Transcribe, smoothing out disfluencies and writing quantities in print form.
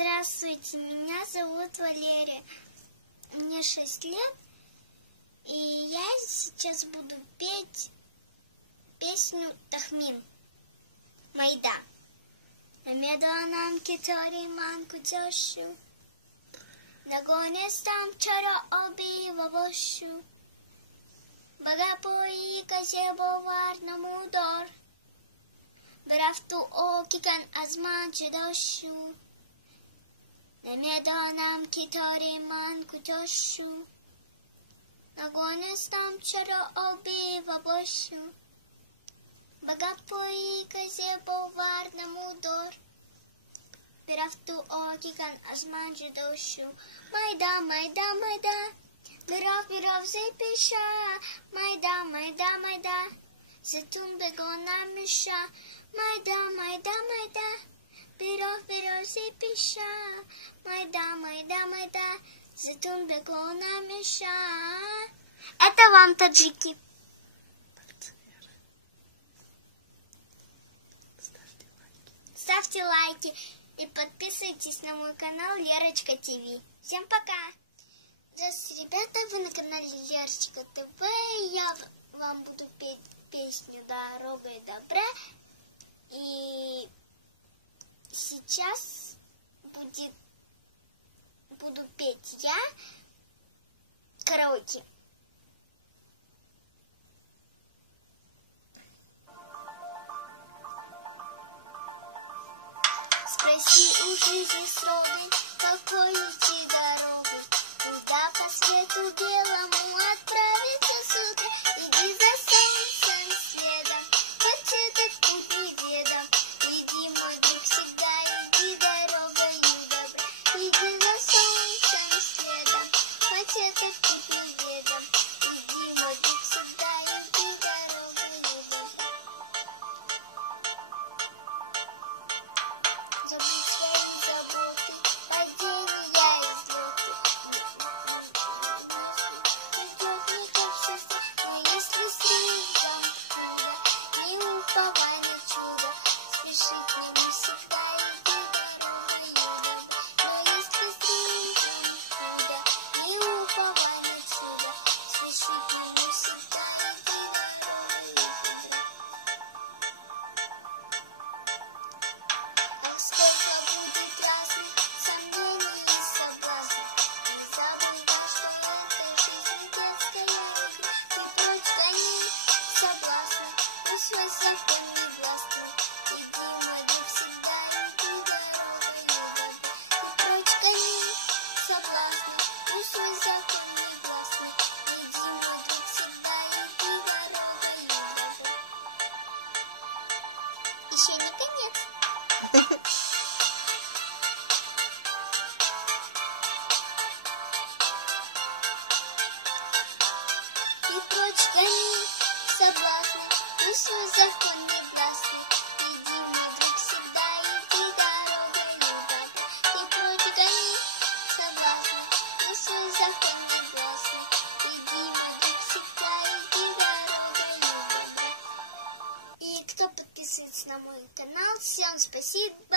Здравствуйте, меня зовут Валерия, мне 6 лет, и я сейчас буду петь песню Тахмин Майда. Намедонам китори манку джошу, нагонестам чара оби вавошу, багапои казебо варна мудор, брафту окикан азман чедошу. Намедонам китори манку джошу, нагонестам чара оби вавошу, багапои казебо варна мудор, брафту окикан азман чедошу. Майда, майда, майда, бирав зепиша, майда, майда, майда, зетун бегона миша, майда, майда, майда, бирав зепиша, майда, майда, майда, зетун бегона миша. Это вам, таджики. Ставьте лайки и подписывайтесь на мой канал Лерочка ТВ. Всем пока! Здравствуйте, ребята, вы на канале Лерочка ТВ. Я вам буду петь песню «Дорога и добра». И сейчас буду петь я караоке. Спроси у жизни строгой, какой идти дорогой, куда по свету белому отправиться с утра. Иди за солнцем следом, хоть этот путь неведом. Иди, мой друг, всегда иди дорогою добра. Иди за солнцем следом, хоть этот путь неведом. Иди, мой друг, всегда иди дорогою добра. Еще не конец. И прочь гони соблазны, пусть свой закон негласный. Иди, мой друг, всегда иди дорогою добра. И прочь гони соблазны, пусть свой закон негласный. Иди, мой друг, всегда иди дорогою добра. И кто подписывается на мой канал, всем спасибо.